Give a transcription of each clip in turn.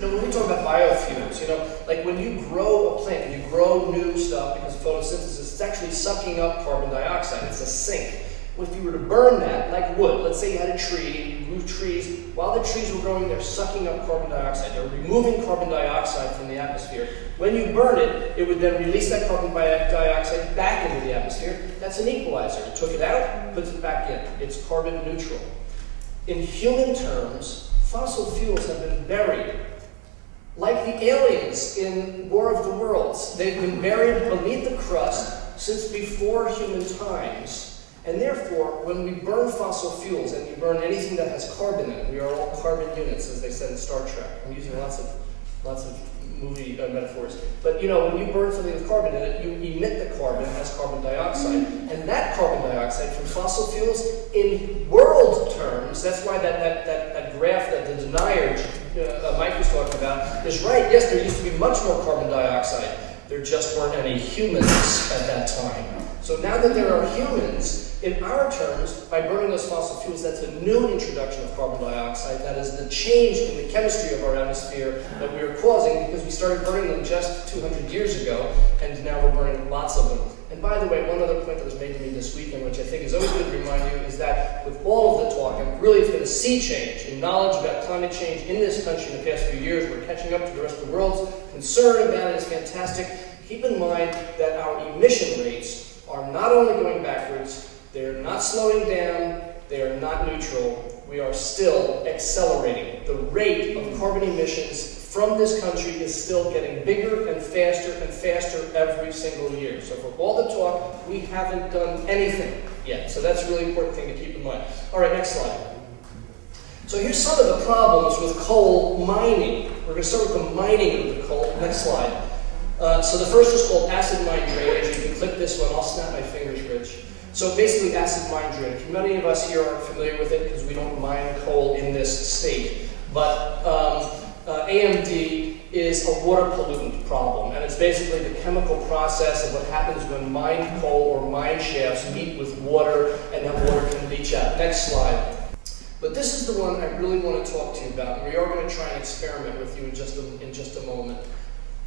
when we talk about biofuels, like when you grow a plant, when you grow new stuff because of photosynthesis, it's actually sucking up carbon dioxide. It's a sink. If you were to burn that, like wood, let's say you had a tree, you grew trees, while the trees were growing, they're sucking up carbon dioxide. They're removing carbon dioxide from the atmosphere. When you burn it, it would then release that carbon dioxide back into the atmosphere. That's an equalizer. It took it out, puts it back in. It's carbon neutral. In human terms, fossil fuels have been buried. Like the aliens in War of the Worlds, they've been buried beneath the crust since before human times. And therefore, when we burn fossil fuels, and you burn anything that has carbon in it, we are all carbon units, as they said in Star Trek. I'm using lots of movie metaphors. But when you burn something with carbon in it, you emit the carbon, it has carbon dioxide. And that carbon dioxide from fossil fuels, in world terms, that's why that graph that the denier Mike was talking about is right. Yes, there used to be much more carbon dioxide. There just weren't any humans at that time. So now that there are humans, in our terms, by burning those fossil fuels, that's a new introduction of carbon dioxide. That is the change in the chemistry of our atmosphere that we are causing because we started burning them just 200 years ago, and now we're burning lots of them. And by the way, one other point that was made to me this weekend, which I think is always good to remind you, is that with all of the talk, and really it's been a sea change in knowledge about climate change in this country in the past few years. We're catching up to the rest of the world's concern about it. It's fantastic. Keep in mind that our emission rates are not only going backwards, they're not slowing down, they are not neutral, we are still accelerating. The rate of carbon emissions from this country is still getting bigger and faster every single year. So for all the talk, we haven't done anything yet. So that's a really important thing to keep in mind. All right, next slide. So here's some of the problems with coal mining. We're going to start with the mining of the coal. Next slide. So the first is called acid mine drainage. You can click this one. I'll snap my fingers, Rich. So basically, acid mine drainage. Many of us here aren't familiar with it because we don't mine coal in this state. But AMD is a water pollutant problem, and it's basically the chemical process of what happens when mined coal or mine shafts meet with water, and that water can leach out. Next slide. But this is the one I really want to talk to you about, and we are going to try and experiment with you in just a moment.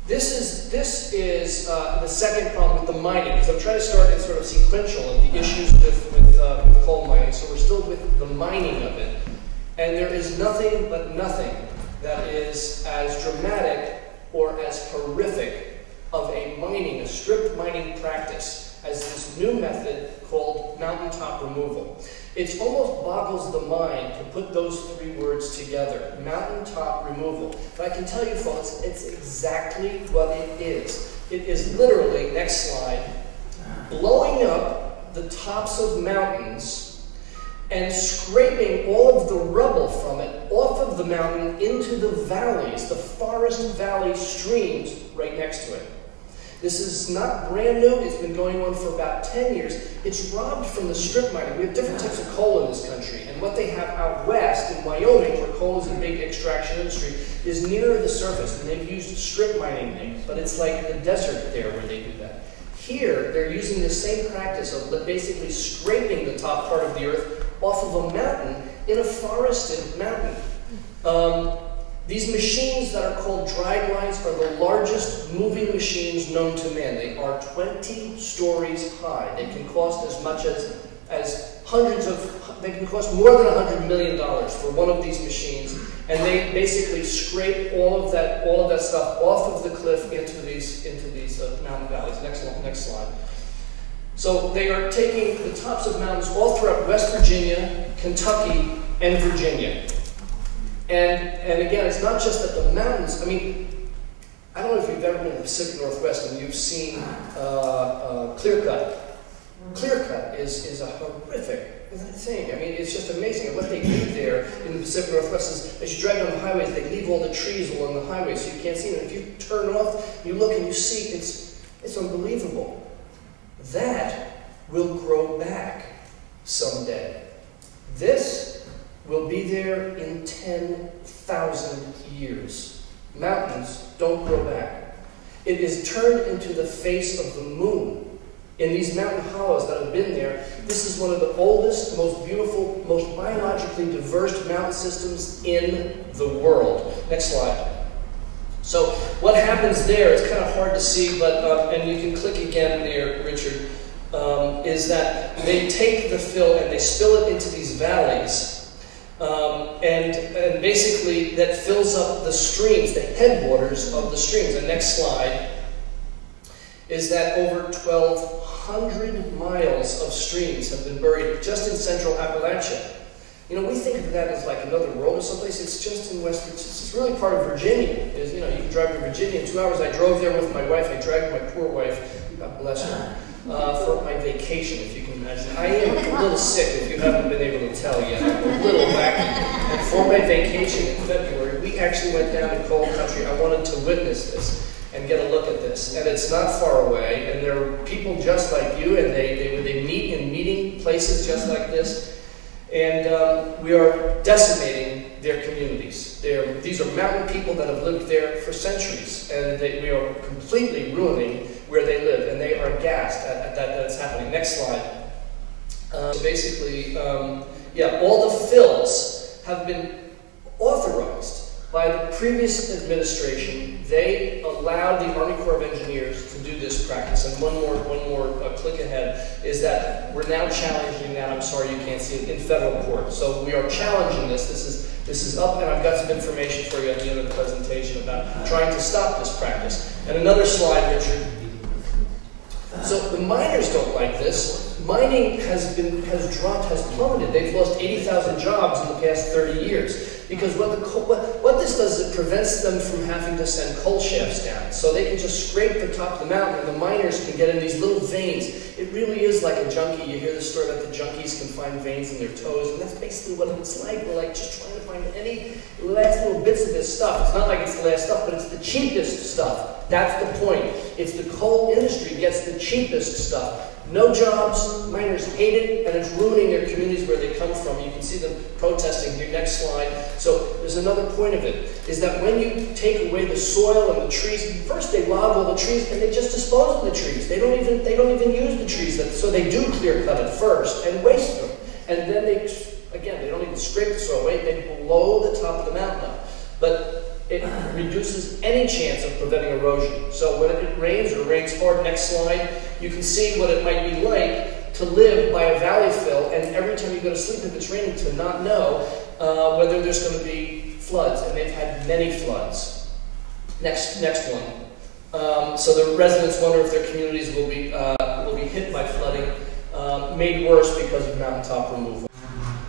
This is the second problem with the mining, because I'm trying to start in sort of sequential of the issues with coal mining. So we're still with the mining of it, and there is nothing that is as dramatic or as horrific of a strict mining practice as this new method called mountaintop removal. It almost boggles the mind to put those three words together, mountaintop removal. But I can tell you folks, it's exactly what it is. It is literally, next slide, blowing up the tops of mountains and scraping all of the rubble from it off of the mountain into the valleys, the forest valley streams right next to it. This is not brand new. It's been going on for about 10 years. It's robbed from the strip mining. We have different types of coal in this country, and what they have out west in Wyoming, where coal is a big extraction industry, is nearer the surface, and they've used strip mining, but it's like the desert there where they do that. Here, they're using the same practice of basically scraping the top part of the earth off of a mountain in a forested mountain. These machines that are called draglines are the largest moving machines known to man. They are 20 stories high. They can cost as much as they can cost more than $100 million for one of these machines. And they basically scrape all of that stuff off of the cliff into these mountain valleys. Next slide. So they are taking the tops of mountains all throughout West Virginia, Kentucky, and Virginia. And again, it's not just that the mountains, I mean, I don't know if you've ever been in the Pacific Northwest and you've seen clear cut. Clear cut is a horrific thing. I mean, it's just amazing. And what they do there in the Pacific Northwest is, as you drive down the highways, they leave all the trees along the highway so you can't see them. And if you turn off, you look and you see, it's unbelievable. That will grow back someday. This will be there in 10,000 years. Mountains don't grow back. It is turned into the face of the moon. In these mountain hollows that have been there, this is one of the oldest, most beautiful, most biologically diverse mountain systems in the world. Next slide. So what happens there, it's kind of hard to see, but and you can click again there, Richard, is that they take the fill and they spill it into these valleys, and basically that fills up the streams, the headwaters of the streams. The next slide is that over 1,200 miles of streams have been buried just in central Appalachia. You know, we think of that as like another world or someplace. It's just in West Virginia. It's really part of Virginia. You know, you can drive to Virginia in 2 hours. I drove there with my wife. I dragged my poor wife, God bless her, for my vacation, if you can imagine. I am a little sick, if you haven't been able to tell yet. I'm a little wacky. And for my vacation in February, we actually went down to coal country. I wanted to witness this and get a look at this. And it's not far away, and there are people just like you, and they meet in meeting places just like this. And we are decimating their communities. These are mountain people that have lived there for centuries, and we are completely ruining where they live, and they are aghast at that it's happening. Next slide. So basically, yeah, all the fills have been authorized by the previous administration. They allowed the Army Corps of Engineers to do this practice. And one more click ahead is that we're now challenging that. I'm sorry you can't see it in federal court. So we are challenging this. This is up, and I've got some information for you at the end of the presentation about trying to stop this practice. And another slide, Richard. So the miners don't like this. Mining has plummeted. They've lost 80,000 jobs in the past 30 years. Because what this does is it prevents them from having to send coal shafts down. So they can just scrape the top of the mountain, and the miners can get in these little veins. It really is like a junkie. You hear the story about the junkies can find veins in their toes, and that's basically what it's like. We're like just trying to find any last little bits of this stuff. It's not like it's the last stuff, but it's the cheapest stuff. That's the point. It's the coal industry gets the cheapest stuff. No jobs, miners hate it, and it's ruining their communities where they come from. You can see them protesting here. Next slide. So there's another point of it, is that when you take away the soil and the trees, first they log all the trees and they just dispose of the trees. They don't even use the trees, so they do clear cut it first and waste them. And then they don't even scrape the soil away, they blow the top of the mountain up. But it reduces any chance of preventing erosion. So when it rains or rains hard, next slide, you can see what it might be like to live by a valley fill, and every time you go to sleep if it's raining to not know whether there's going to be floods, and they've had many floods. Next one. So the residents wonder if their communities will be hit by flooding, made worse because of mountaintop removal.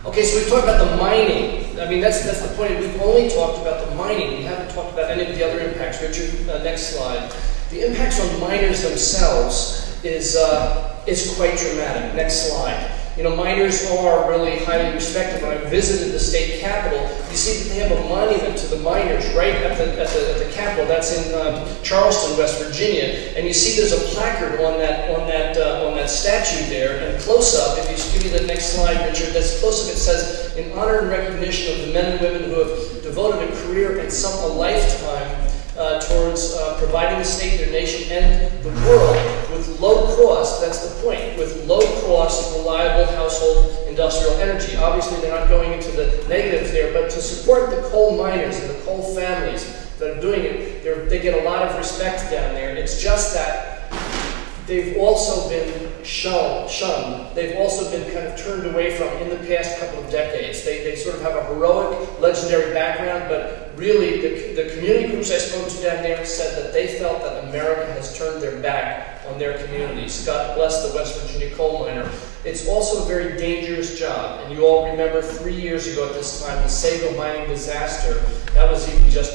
Okay, so we've talked about the mining. I mean, that's the point. We've only talked about the mining. We haven't talked about any of the other impacts. Richard, next slide. The impacts on miners themselves is quite dramatic. Next slide. You know, miners are really highly respected. When I visited the state capitol, you see that they have a monument to the miners right at the capitol. That's in Charleston, West Virginia, and you see there's a placard on that statue there. And close up, if you give me the next slide, Richard, that's close up. It says, "In honor and recognition of the men and women who have devoted a career and a lifetime towards providing the state, their nation, and the world with low cost," that's the point, with low cost, reliable household industrial energy. Obviously, they're not going into the negatives there, but to support the coal miners and the coal families that are doing it, they get a lot of respect down there. It's just that they've also been shunned. They've also been kind of turned away from in the past couple of decades. They sort of have a heroic, legendary background, but really the community groups I spoke to down there said that they felt that America has turned their back on their communities. God bless the West Virginia coal miner. It's also a very dangerous job, and you all remember 3 years ago at this time, the Sago mining disaster. That was even just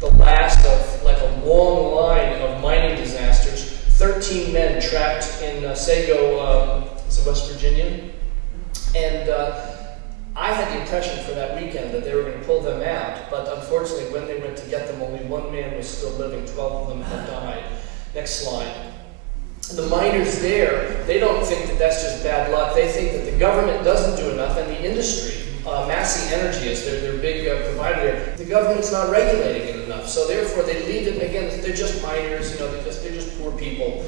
the last of like a long line of mining disasters. 13 men trapped in Sago, West Virginia, and I had the impression for that weekend that they were going to pull them out, but unfortunately when they went to get them, only one man was still living, 12 of them had died. Next slide. The miners there, they don't think that that's just bad luck. They think that the government doesn't do enough, and the industry, Massey Energy is their big provider there, the government's not regulating it enough. So therefore they leave it, again, they're just miners, you know, they're just poor people.